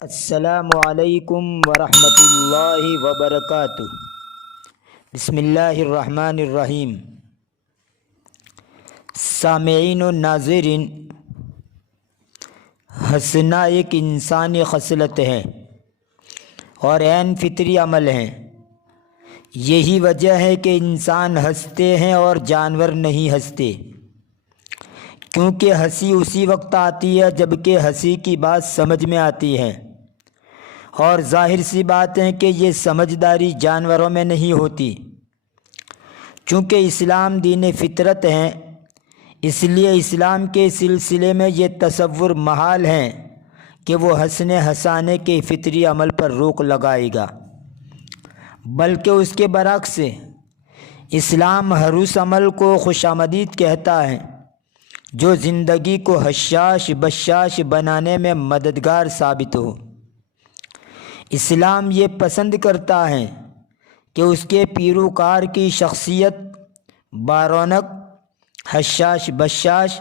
السلام علیکم ورحمۃ اللہ وبرکاتہ۔ بسم اللہ الرحمن الرحیم۔ سامعین و ناظرین، ہنسنا ایک انسانی خصلت ہے اور عین فطری عمل ہے۔ یہی وجہ ہے کہ انسان ہنستے ہیں اور جانور نہیں ہنستے، کیونکہ ہنسی اسی وقت آتی ہے جب کہ ہنسی کی بات سمجھ میں آتی ہے، اور ظاہر سی بات ہے کہ یہ سمجھداری جانوروں میں نہیں ہوتی۔ چونکہ اسلام دین فطرت ہے، اس لیے اسلام کے سلسلے میں یہ تصور محال ہے کہ وہ ہنسنے ہنسانے کے فطری عمل پر روک لگائے گا، بلکہ اس کے برعکس اسلام ہر اس عمل کو خوش آمدید کہتا ہے جو زندگی کو حشاش بشاش بنانے میں مددگار ثابت ہو۔ اسلام یہ پسند کرتا ہے کہ اس کے پیروکار کی شخصیت بارونق، حشاش بشاش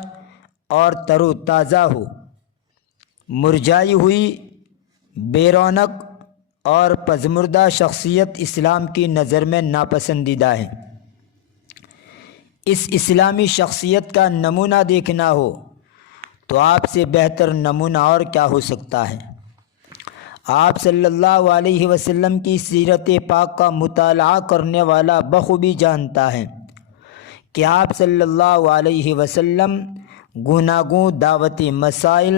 اور تر و تازہ ہو۔ مرجھائی ہوئی، بے رونق اور پژمردہ شخصیت اسلام کی نظر میں ناپسندیدہ ہے۔ اس اسلامی شخصیت کا نمونہ دیکھنا ہو تو آپ سے بہتر نمونہ اور کیا ہو سکتا ہے۔ آپ صلی اللہ علیہ وسلم کی سیرت پاک کا مطالعہ کرنے والا بخوبی جانتا ہے کہ آپ صلی اللہ علیہ وسلم گوناگون دعوتی مسائل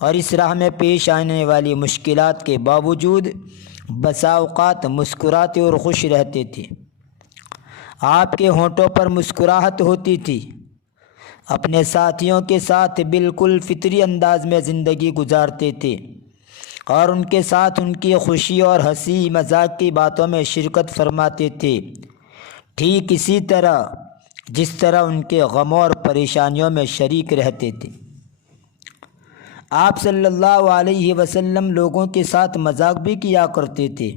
اور اس راہ میں پیش آنے والی مشکلات کے باوجود بسا اوقات مسکراتے اور خوش رہتے تھے۔ آپ کے ہونٹوں پر مسکراہٹ ہوتی تھی، اپنے ساتھیوں کے ساتھ بالکل فطری انداز میں زندگی گزارتے تھے اور ان کے ساتھ ان کی خوشی اور ہنسی مذاق کی باتوں میں شرکت فرماتے تھے، ٹھیک اسی طرح جس طرح ان کے غموں اور پریشانیوں میں شریک رہتے تھے۔ آپ صلی اللہ علیہ وسلم لوگوں کے ساتھ مذاق بھی کیا کرتے تھے۔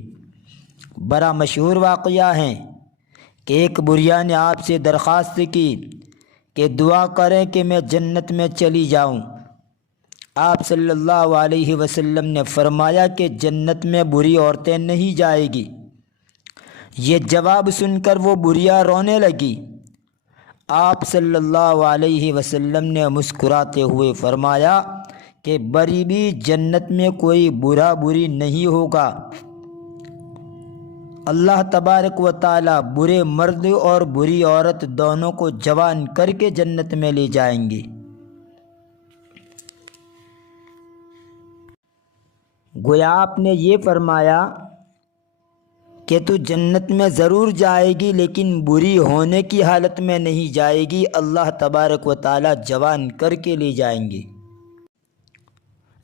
بڑا مشہور واقعہ ہے کہ ایک بڑھیا نے آپ سے درخواست کی کہ دعا کریں کہ میں جنت میں چلی جاؤں۔ آپ صلی اللہ علیہ وسلم نے فرمایا کہ جنت میں بری عورتیں نہیں جائے گی۔ یہ جواب سن کر وہ بڑھیا رونے لگی۔ آپ صلی اللہ علیہ وسلم نے مسکراتے ہوئے فرمایا کہ بری بھی جنت میں کوئی بری نہیں ہوگا۔ اللہ تبارک و تعالی برے مرد اور بری عورت دونوں کو جوان کر کے جنت میں لے جائیں گے۔ گویا آپ نے یہ فرمایا کہ تو جنت میں ضرور جائے گی لیکن بری ہونے کی حالت میں نہیں جائے گی، اللہ تبارک و تعالی جوان کر کے لے جائیں گے۔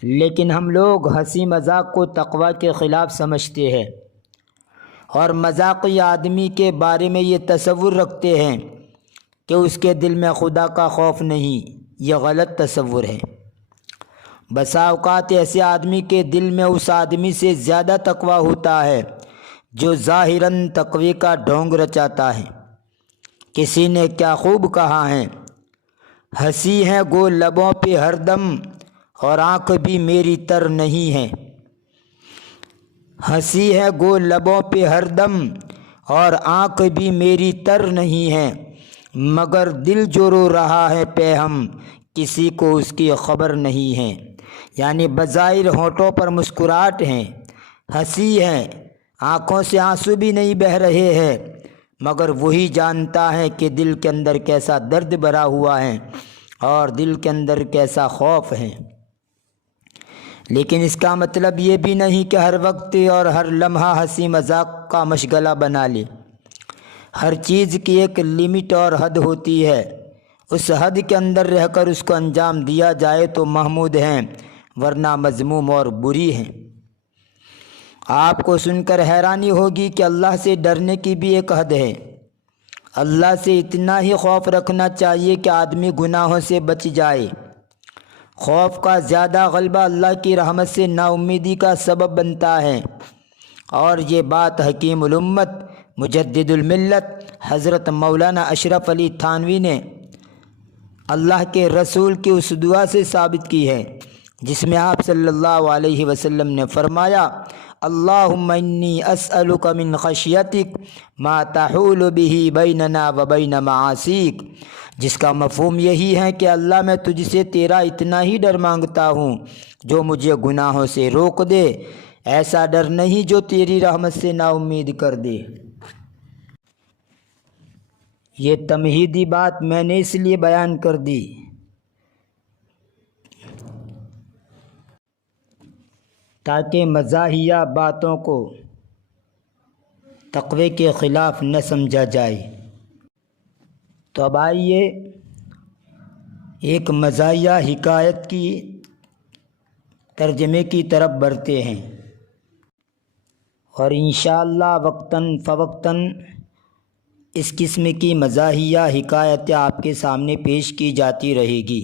لیکن ہم لوگ ہنسی مذاق کو تقوی کے خلاف سمجھتے ہیں اور مذاقی آدمی کے بارے میں یہ تصور رکھتے ہیں کہ اس کے دل میں خدا کا خوف نہیں۔ یہ غلط تصور ہے۔ بسا اوقات ایسے آدمی کے دل میں اس آدمی سے زیادہ تقوی ہوتا ہے جو ظاہراً تقوی کا ڈھونگ رچاتا ہے۔ کسی نے کیا خوب کہا ہے، ہنسی ہے گو لبوں پہ ہر دم اور آنکھ بھی میری تر نہیں ہے۔ ہنسی ہے گو لبوں پہ ہر دم اور آنکھ بھی میری تر نہیں ہے، مگر دل جو رو رہا ہے پہ ہم کسی کو اس کی خبر نہیں ہے۔ یعنی بظاہر ہونٹوں پر مسکراہٹ ہے، ہنسی ہے، آنکھوں سے آنسو بھی نہیں بہہ رہے ہیں، مگر وہی جانتا ہے کہ دل کے اندر کیسا درد بھرا ہوا ہے اور دل کے اندر کیسا خوف ہے۔ لیکن اس کا مطلب یہ بھی نہیں کہ ہر وقت اور ہر لمحہ ہنسی مذاق کا مشغلہ بنا لے۔ ہر چیز کی ایک لمٹ اور حد ہوتی ہے، اس حد کے اندر رہ کر اس کو انجام دیا جائے تو محمود ہیں، ورنہ مذموم اور بری ہیں۔ آپ کو سن کر حیرانی ہوگی کہ اللہ سے ڈرنے کی بھی ایک حد ہے۔ اللہ سے اتنا ہی خوف رکھنا چاہیے کہ آدمی گناہوں سے بچ جائے۔ خوف کا زیادہ غلبہ اللہ کی رحمت سے نا امیدی کا سبب بنتا ہے، اور یہ بات حکیم الامت مجدد الملت حضرت مولانا اشرف علی تھانوی نے اللہ کے رسول کی اس دعا سے ثابت کی ہے، جس میں آپ صلی اللہ علیہ وسلم نے فرمایا اللہم انی اسألک من خشیتک ما تحول به بیننا و بین معاصیک، جس کا مفہوم یہی ہے کہ اللہ میں تجھ سے تیرا اتنا ہی ڈر مانگتا ہوں جو مجھے گناہوں سے روک دے، ایسا ڈر نہیں جو تیری رحمت سے نا امید کر دے۔ یہ تمہیدی بات میں نے اس لیے بیان کر دی تاکہ مزاحیہ باتوں کو تقوی کے خلاف نہ سمجھا جائے۔ تو اب آئیے ایک مزاحیہ حکایت کی ترجمے کی طرف بڑھتے ہیں، اور انشاءاللہ وقتاً فوقتاً اس قسم کی مزاحیہ حکایتیں آپ کے سامنے پیش کی جاتی رہے گی۔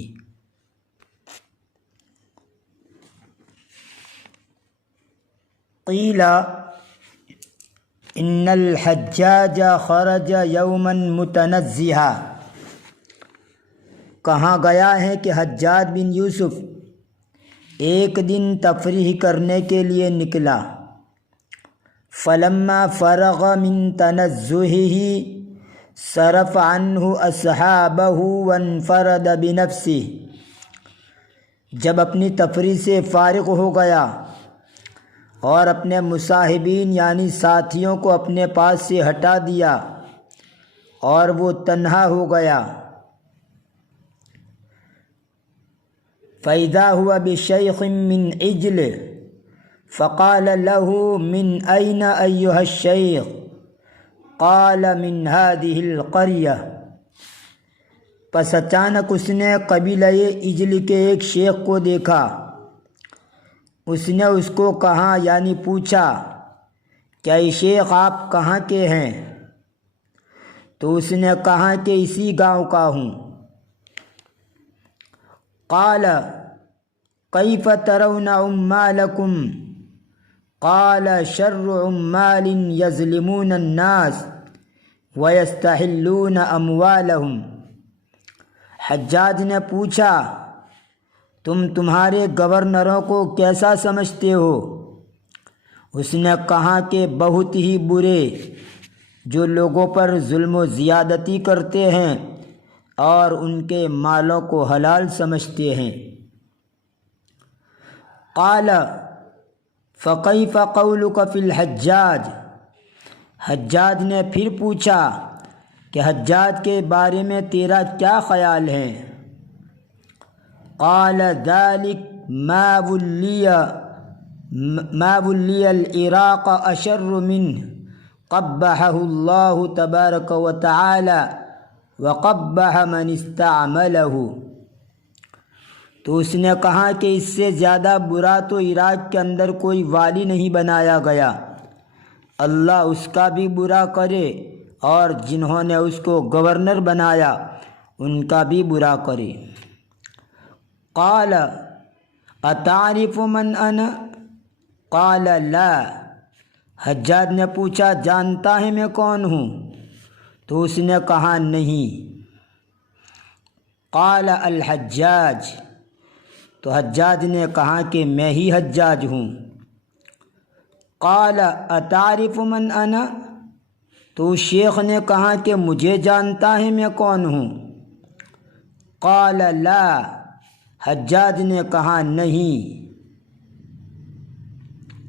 قیل ان الحجاج خرج یوما متنزہا، کہا گیا ہے کہ حجاج بن یوسف ایک دن تفریح کرنے کے لیے نکلا۔ فلما فرغ من تنزہہ صرف عنہ اصحابہ وانفرد بنفسہ، جب اپنی تفریح سے فارغ ہو گیا اور اپنے مصاحبین یعنی ساتھیوں کو اپنے پاس سے ہٹا دیا اور وہ تنہا ہو گیا، فَإِذَا هُوَ بِشَيْخٍ مِّنْ عِجْلٍ فَقَالَ لَهُ مِنْ أَيْنَ أَيُّهَا الشَّيْخُ قَالَ مِنْ هَذِهِ الْقَرْيَةِ، پس اچانک اس نے قبیلہ عجل کے ایک شیخ کو دیکھا۔ اس نے اس کو کہا یعنی پوچھا کہ اے شیخ آپ کہاں کے ہیں؟ تو اس نے کہا کہ اسی گاؤں کا ہوں۔ قال کیف ترون عمالکم؟ قال شر عمال یظلمون الناس ویستحلون اموالہم۔ حجاج نے پوچھا تم تمہارے گورنروں کو کیسا سمجھتے ہو؟ اس نے کہا کہ بہت ہی برے، جو لوگوں پر ظلم و زیادتی کرتے ہیں اور ان کے مالوں کو حلال سمجھتے ہیں۔ قال فکیف قولک فی الحجاج؟ حجاج نے پھر پوچھا کہ حجاج کے بارے میں تیرا کیا خیال ہے؟ قال ذلک ما ولی العراق اشر منہ قبحہ اللہ تبارک و تعالی وقبح من استعملہ۔ تو اس نے کہا کہ اس سے زیادہ برا تو عراق کے اندر کوئی والی نہیں بنایا گیا، اللہ اس کا بھی برا کرے اور جنہوں نے اس کو گورنر بنایا ان کا بھی برا کرے۔ قال اتعرف من انا؟ قال لا۔ حجاج نے پوچھا جانتا ہے میں کون ہوں؟ تو اس نے کہا نہیں۔ قال الحجاج۔ تو حجاج نے کہا کہ میں ہی حجاج ہوں۔ قال اتعرف من انا؟ تو شیخ نے کہا کہ مجھے جانتا ہے میں کون ہوں؟ قال لا۔ حجاج نے کہا نہیں۔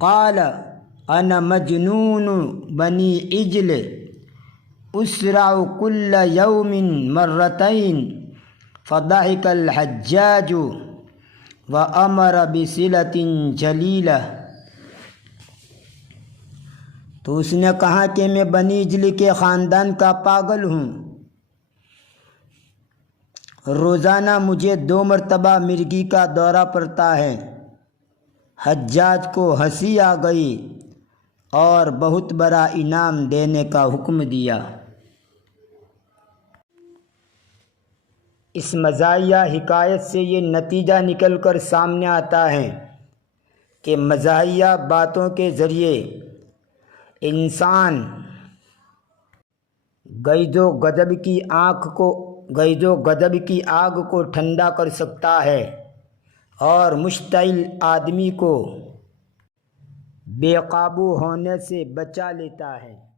قال انا مجنون بنی عجل اسرع کل یوم مرتین فضحک الحجاج وامر بصلۃ جلیلہ۔ تو اس نے کہا کہ میں بنی عجل کے خاندان کا پاگل ہوں، روزانہ مجھے 2 مرتبہ مرگی کا دورہ پڑتا ہے۔ حجاج کو ہنسی آ گئی اور بہت بڑا انعام دینے کا حکم دیا۔ اس مزاحیہ حکایت سے یہ نتیجہ نکل کر سامنے آتا ہے کہ مزاحیہ باتوں کے ذریعے انسان غیظ و غضب کی آگ کو ٹھنڈا کر سکتا ہے اور مشتعل آدمی کو بے قابو ہونے سے بچا لیتا ہے۔